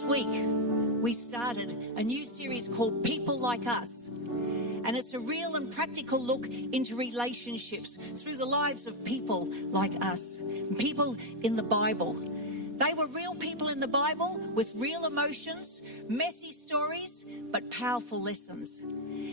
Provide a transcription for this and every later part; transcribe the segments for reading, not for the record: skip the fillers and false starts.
Last week, we started a new series called People Like Us. And it's a real and practical look into relationships through the lives of people like us, people in the Bible. They were real people in the Bible with real emotions, messy stories, but powerful lessons.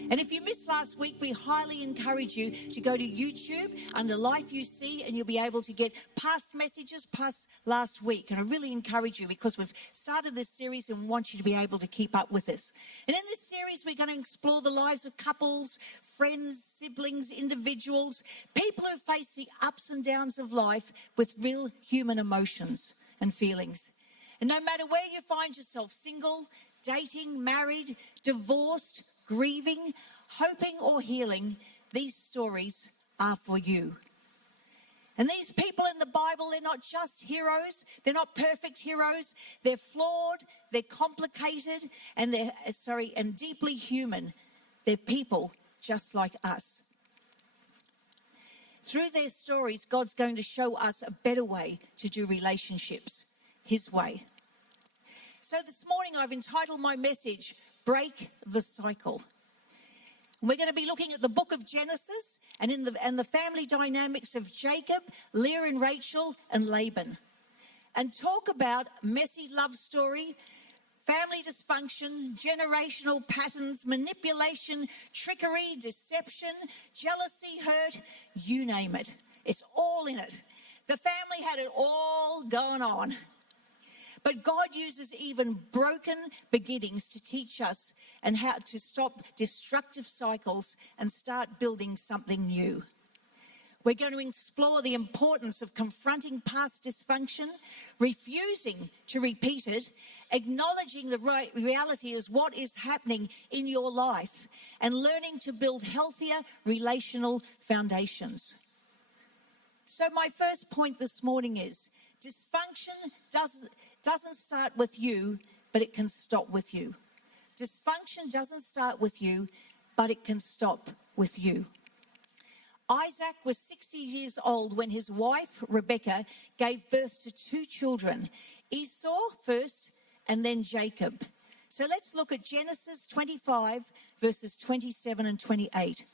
And if you missed last week, we highly encourage you to go to YouTube under Life You See, and you'll be able to get past messages plus last week. And I really encourage you because we've started this series and want you to be able to keep up with us. And in this series, we're going to explore the lives of couples, friends, siblings, individuals, people who face the ups and downs of life with real human emotions and feelings. And no matter where you find yourself, single, dating, married, divorced, grieving, hoping or healing, these stories are for you. And these people in the Bible, they're not just heroes. They're not perfect heroes. They're flawed, they're complicated, and and deeply human. They're people just like us. Through their stories, God's going to show us a better way to do relationships, His way. So this morning I've entitled my message, Break the Cycle. We're going to be looking at the book of Genesis and the family dynamics of Jacob, Leah and Rachel, and Laban. And talk about messy love story, family dysfunction, generational patterns, manipulation, trickery, deception, jealousy, hurt, you name it. It's all in it. The family had it all going on. But God uses even broken beginnings to teach us and how to stop destructive cycles and start building something new. We're going to explore the importance of confronting past dysfunction, refusing to repeat it, acknowledging the reality is what is happening in your life, and learning to build healthier relational foundations. So my first point this morning is dysfunction doesn't start with you, but it can stop with you. Dysfunction doesn't start with you, but it can stop with you. Isaac was 60 years old when his wife, Rebekah, gave birth to two children, Esau first and then Jacob. So let's look at Genesis 25, verses 27 and 28.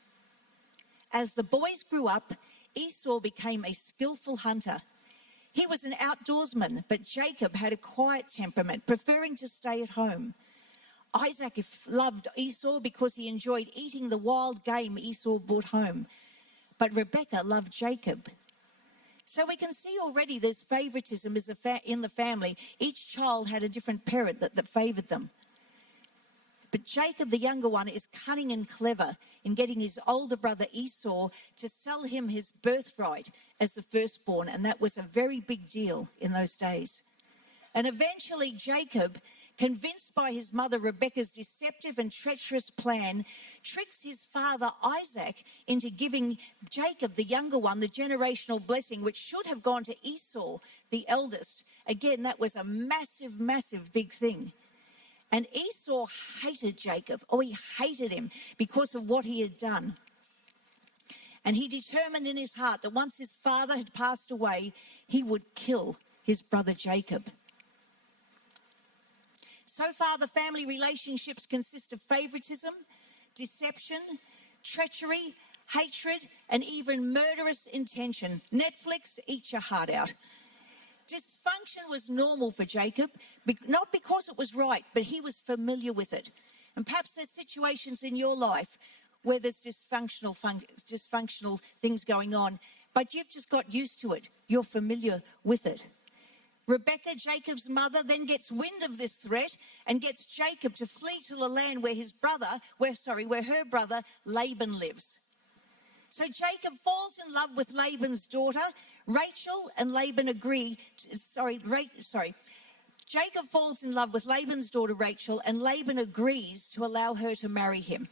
As the boys grew up, Esau became a skillful hunter. He was an outdoorsman, but Jacob had a quiet temperament, preferring to stay at home. Isaac loved Esau because he enjoyed eating the wild game Esau brought home. But Rebekah loved Jacob. So we can see already there's favoritism in the family. Each child had a different parent that favored them. But Jacob, the younger one, is cunning and clever in getting his older brother Esau to sell him his birthright as the firstborn, and that was a very big deal in those days. And eventually Jacob, convinced by his mother Rebekah's deceptive and treacherous plan, tricks his father Isaac into giving Jacob, the younger one, the generational blessing, which should have gone to Esau, the eldest. Again, that was a massive, massive big thing. And Esau hated Jacob. He hated him because of what he had done. And he determined in his heart that once his father had passed away, he would kill his brother Jacob. So far, the family relationships consist of favoritism, deception, treachery, hatred, and even murderous intention. Netflix, eat your heart out. Dysfunction was normal for Jacob, not because it was right, but he was familiar with it. And perhaps there's situations in your life where there's dysfunctional things going on, but you've just got used to it. You're familiar with it. Rebekah, Jacob's mother, then gets wind of this threat and gets Jacob to flee to the land where her brother Laban lives. So Jacob falls in love with Laban's daughter, Rachel, and Laban agree. Jacob falls in love with Laban's daughter, Rachel, and Laban agrees to allow her to marry him.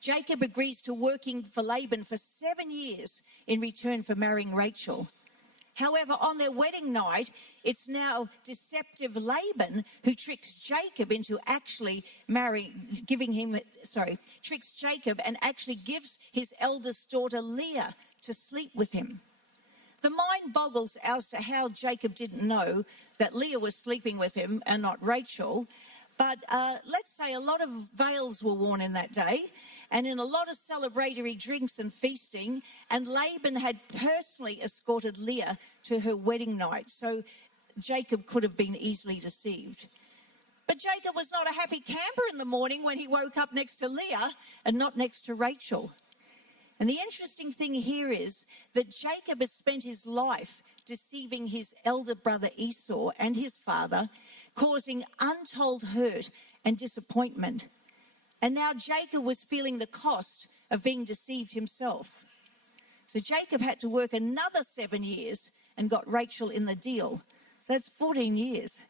Jacob agrees to working for Laban for 7 years in return for marrying Rachel. However, on their wedding night, it's now deceptive Laban who tricks Jacob into actually tricks Jacob and actually gives his eldest daughter Leah to sleep with him. The mind boggles as to how Jacob didn't know that Leah was sleeping with him and not Rachel. But let's say a lot of veils were worn in that day, and in a lot of celebratory drinks and feasting, and Laban had personally escorted Leah to her wedding night. So Jacob could have been easily deceived. But Jacob was not a happy camper in the morning when he woke up next to Leah and not next to Rachel. And the interesting thing here is that Jacob has spent his life deceiving his elder brother Esau and his father, causing untold hurt and disappointment. And now Jacob was feeling the cost of being deceived himself. So Jacob had to work another 7 years and got Rachel in the deal. So that's 14 years.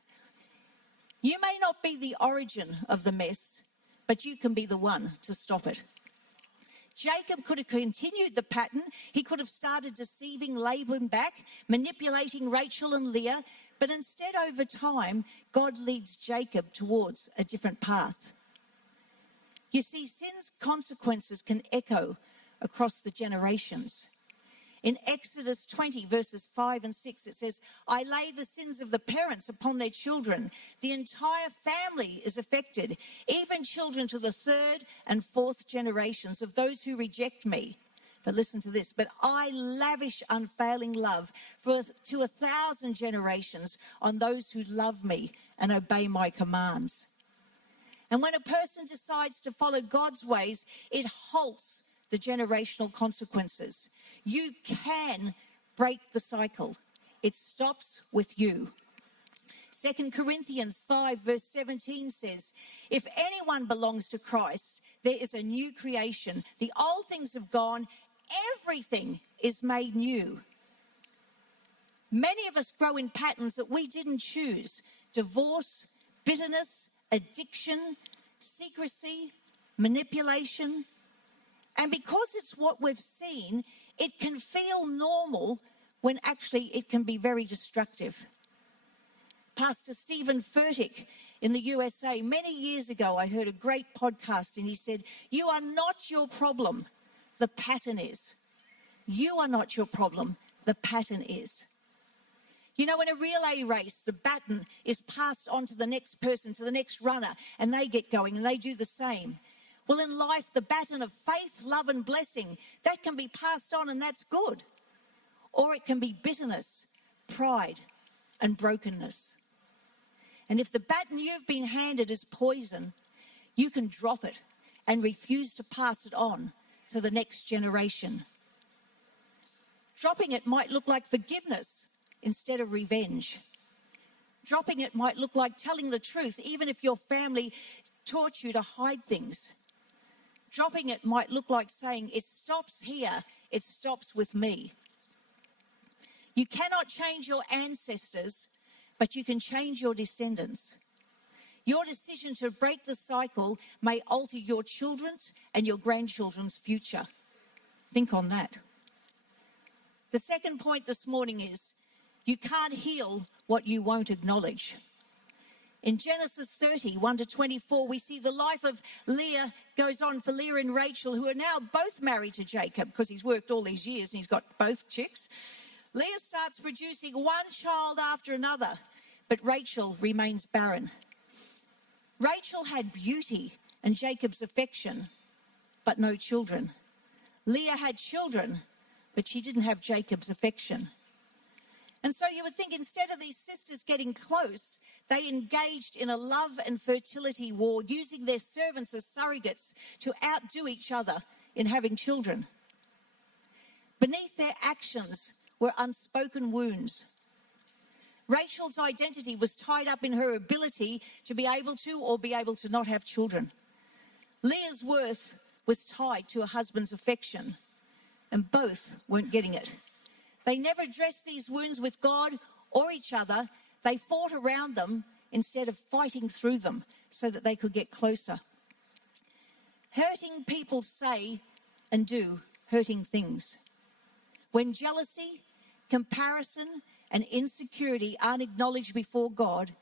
You may not be the origin of the mess, but you can be the one to stop it. Jacob could have continued the pattern. He could have started deceiving Laban back, manipulating Rachel and Leah, but instead over time, God leads Jacob towards a different path. You see, sin's consequences can echo across the generations. In Exodus 20, verses 5 and 6, it says, I lay the sins of the parents upon their children. The entire family is affected, even children to the third and fourth generations of those who reject me. But listen to this, but I lavish unfailing love to 1,000 generations on those who love me and obey my commands. And when a person decides to follow God's ways, it halts the generational consequences. You can break the cycle. It stops with you. 2 Corinthians 5 verse 17 says, if anyone belongs to Christ, there is a new creation. The old things have gone. Everything is made new. Many of us grow in patterns that we didn't choose. Divorce, bitterness, addiction, secrecy, manipulation. And because it's what we've seen, it can feel normal when actually it can be very destructive. Pastor Stephen Furtick in the USA, many years ago, I heard a great podcast and he said, you are not your problem, the pattern is. You are not your problem, the pattern is. You know, in a relay race, the baton is passed on to the next person, to the next runner, and they get going and they do the same. Well, in life, the baton of faith, love, and blessing, that can be passed on, and that's good. Or it can be bitterness, pride, and brokenness. And if the baton you've been handed is poison, you can drop it and refuse to pass it on to the next generation. Dropping it might look like forgiveness instead of revenge. Dropping it might look like telling the truth, even if your family taught you to hide things. Dropping it might look like saying, it stops here, it stops with me. You cannot change your ancestors, but you can change your descendants. Your decision to break the cycle may alter your children's and your grandchildren's future. Think on that. The second point this morning is, you can't heal what you won't acknowledge. In Genesis 30, 1-24, we see the life of Leah goes on for Leah and Rachel, who are now both married to Jacob because he's worked all these years and he's got both chicks. Leah starts producing one child after another, but Rachel remains barren. Rachel had beauty and Jacob's affection, but no children. Leah had children, but she didn't have Jacob's affection. And so you would think instead of these sisters getting close, they engaged in a love and fertility war, using their servants as surrogates to outdo each other in having children. Beneath their actions were unspoken wounds. Rachel's identity was tied up in her ability to be able to or be able to not have children. Leah's worth was tied to her husband's affection, and both weren't getting it. They never addressed these wounds with God or each other. They fought around them instead of fighting through them so that they could get closer. Hurting people say and do hurting things. When jealousy, comparison, and insecurity aren't acknowledged before God,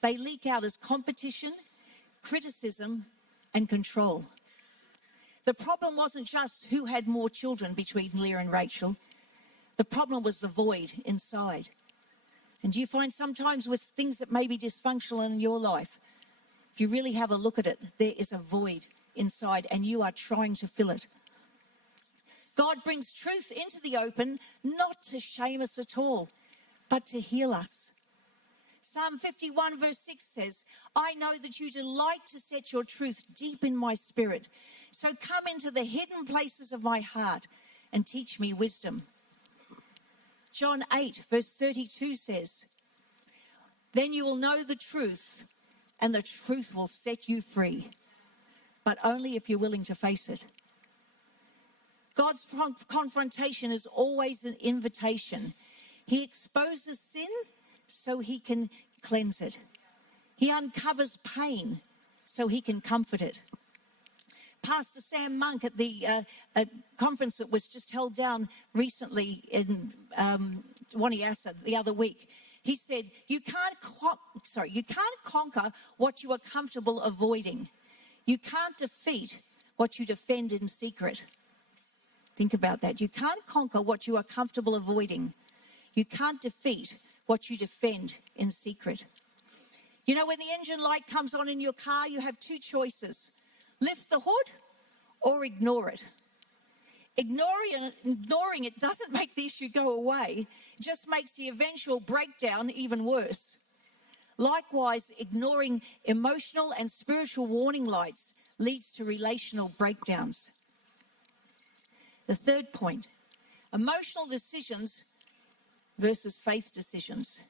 they leak out as competition, criticism, and control. The problem wasn't just who had more children between Leah and Rachel. The problem was the void inside. And do you find sometimes with things that may be dysfunctional in your life, if you really have a look at it, there is a void inside and you are trying to fill it. God brings truth into the open, not to shame us at all, but to heal us. Psalm 51 verse 6 says, I know that you delight to set your truth deep in my spirit. So come into the hidden places of my heart and teach me wisdom. John 8 verse 32 says, then you will know the truth and the truth will set you free, but only if you're willing to face it. God's confrontation is always an invitation. He exposes sin so he can cleanse it. He uncovers pain so he can comfort it. Pastor Sam Monk at the conference that was just held down recently in Waniasa the other week, he said, you can't conquer what you are comfortable avoiding. You can't defeat what you defend in secret. Think about that. You can't conquer what you are comfortable avoiding. You can't defeat what you defend in secret. You know, when the engine light comes on in your car, you have two choices. Lift the hood or ignore it. Ignoring it doesn't make the issue go away. It just makes the eventual breakdown even worse. Likewise, ignoring emotional and spiritual warning lights leads to relational breakdowns. The third point, emotional decisions versus faith decisions.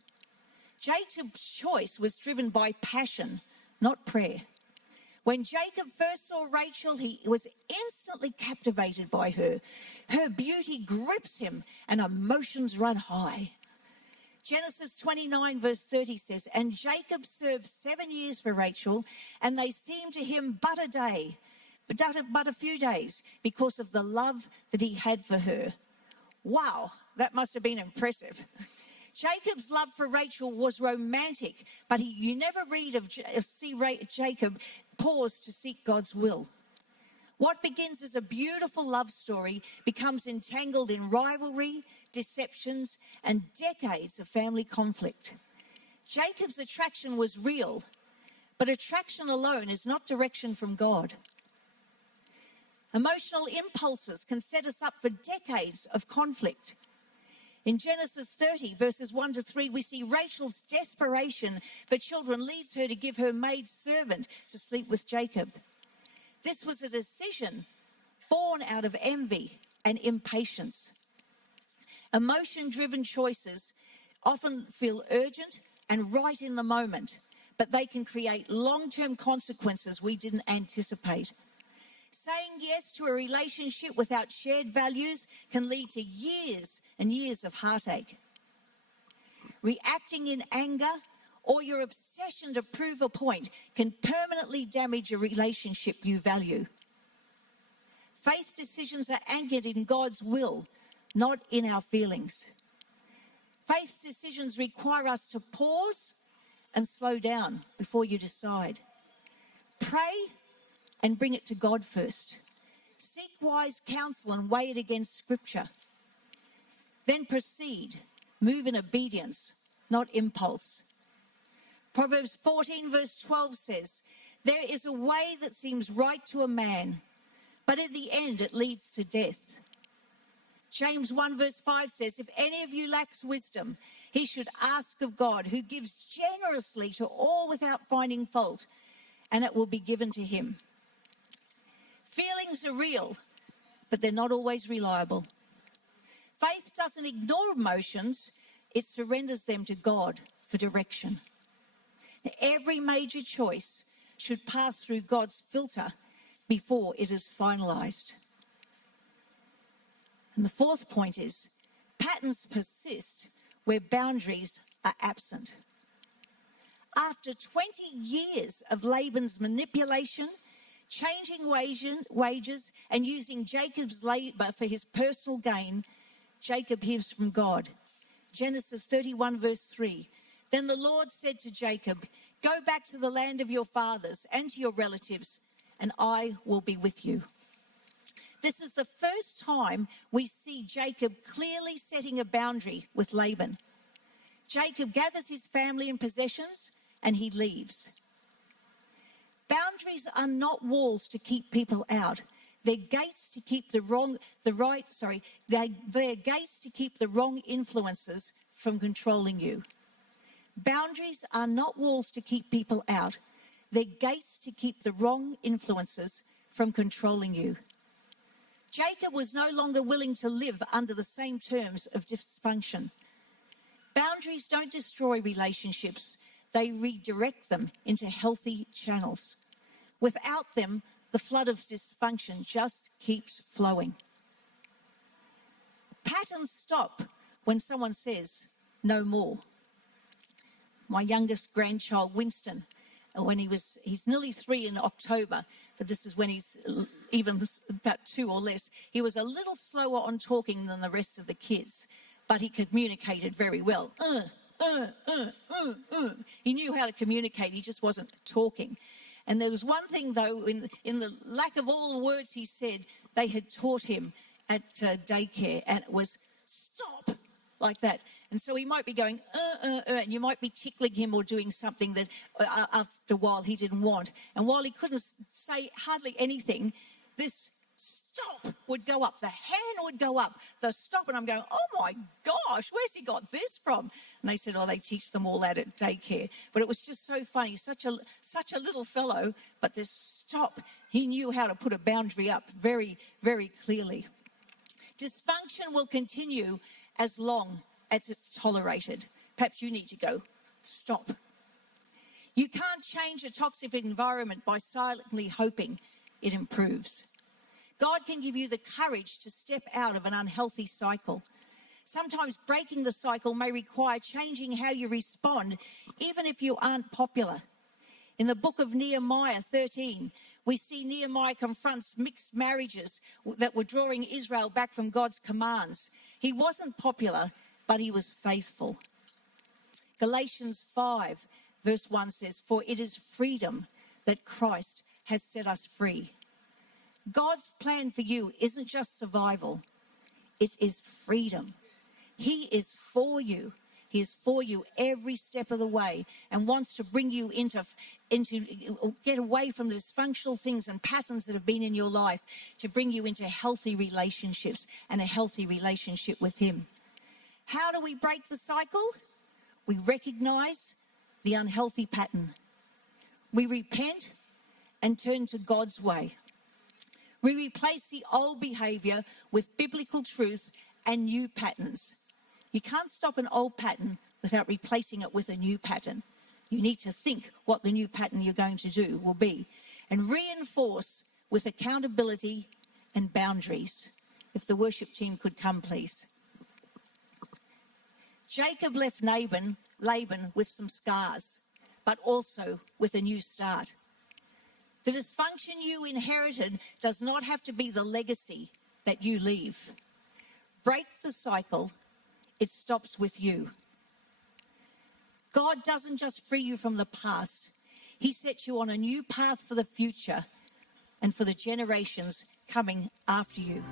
Jacob's choice was driven by passion, not prayer. When Jacob first saw Rachel, he was instantly captivated by her. Her beauty grips him and emotions run high. Genesis 29 verse 30 says, and Jacob served 7 years for Rachel, and they seemed to him but a few days, because of the love that he had for her. Wow, that must have been impressive. Jacob's love for Rachel was romantic, but you never see Jacob pause to seek God's will. What begins as a beautiful love story becomes entangled in rivalry, deceptions, and decades of family conflict. Jacob's attraction was real, but attraction alone is not direction from God. Emotional impulses can set us up for decades of conflict. In Genesis 30, verses 1 to 3, we see Rachel's desperation for children leads her to give her maid servant to sleep with Jacob. This was a decision born out of envy and impatience. Emotion-driven choices often feel urgent and right in the moment, but they can create long-term consequences we didn't anticipate. Saying yes to a relationship without shared values can lead to years and years of heartache. Reacting in anger or your obsession to prove a point can permanently damage a relationship you value. Faith decisions are anchored in God's will, not in our feelings. Faith decisions require us to pause and slow down before you decide. Pray and bring it to God first. Seek wise counsel and weigh it against Scripture. Then proceed. Move in obedience, not impulse. Proverbs 14 verse 12 says, there is a way that seems right to a man, but in the end it leads to death. James 1 verse 5 says, if any of you lacks wisdom, he should ask of God, who gives generously to all without finding fault, and it will be given to him. Feelings are real, but they're not always reliable. Faith doesn't ignore emotions, it surrenders them to God for direction. Every major choice should pass through God's filter before it is finalized. And the fourth point is, patterns persist where boundaries are absent. After 20 years of Laban's manipulation, changing wages and using Jacob's labor for his personal gain, Jacob hears from God. Genesis 31 verse 3. Then the Lord said to Jacob, go back to the land of your fathers and to your relatives, and I will be with you. This is the first time we see Jacob clearly setting a boundary with Laban. Jacob gathers his family and possessions and he leaves. Boundaries are not walls to keep people out. They're gates to keep they're gates to keep the wrong influences from controlling you. Boundaries are not walls to keep people out. They're gates to keep the wrong influences from controlling you. Jacob was no longer willing to live under the same terms of dysfunction. Boundaries don't destroy relationships. They redirect them into healthy channels. Without them, the flood of dysfunction just keeps flowing. Patterns stop when someone says, no more. My youngest grandchild, Winston, he's nearly 3 in October, but this is when he's even about 2 or less. He was a little slower on talking than the rest of the kids, but he communicated very well. He knew how to communicate, he just wasn't talking. And there was one thing, though, in the lack of all the words he said, they had taught him at daycare, and it was stop, like that. And so he might be going, and you might be tickling him or doing something that after a while he didn't want. And while he couldn't say hardly anything, this stop would go up. The hand would go up, the stop. And I'm going, oh my gosh, where's he got this from? And they said, oh, they teach them all that at daycare. But it was just so funny, such a little fellow, but this stop, he knew how to put a boundary up very, very clearly. Dysfunction will continue as long as it's tolerated. Perhaps you need to go, stop. You can't change a toxic environment by silently hoping it improves. God can give you the courage to step out of an unhealthy cycle. Sometimes breaking the cycle may require changing how you respond, even if you aren't popular. In the book of Nehemiah 13, we see Nehemiah confronts mixed marriages that were drawing Israel back from God's commands. He wasn't popular, but he was faithful. Galatians 5 verse 1 says, for it is freedom that Christ has set us free. God's plan for you isn't just survival, it is freedom. He is for you. He is for you every step of the way and wants to bring you into get away from the dysfunctional things and patterns that have been in your life, to bring you into healthy relationships and a healthy relationship with him. How do we break the cycle? We recognize the unhealthy pattern. We repent and turn to God's way. We replace the old behavior with biblical truth and new patterns. You can't stop an old pattern without replacing it with a new pattern. You need to think what the new pattern you're going to do will be, and reinforce with accountability and boundaries. If the worship team could come, please. Jacob left Laban with some scars, but also with a new start. The dysfunction you inherited does not have to be the legacy that you leave. Break the cycle. It stops with you. God doesn't just free you from the past. He sets you on a new path for the future and for the generations coming after you.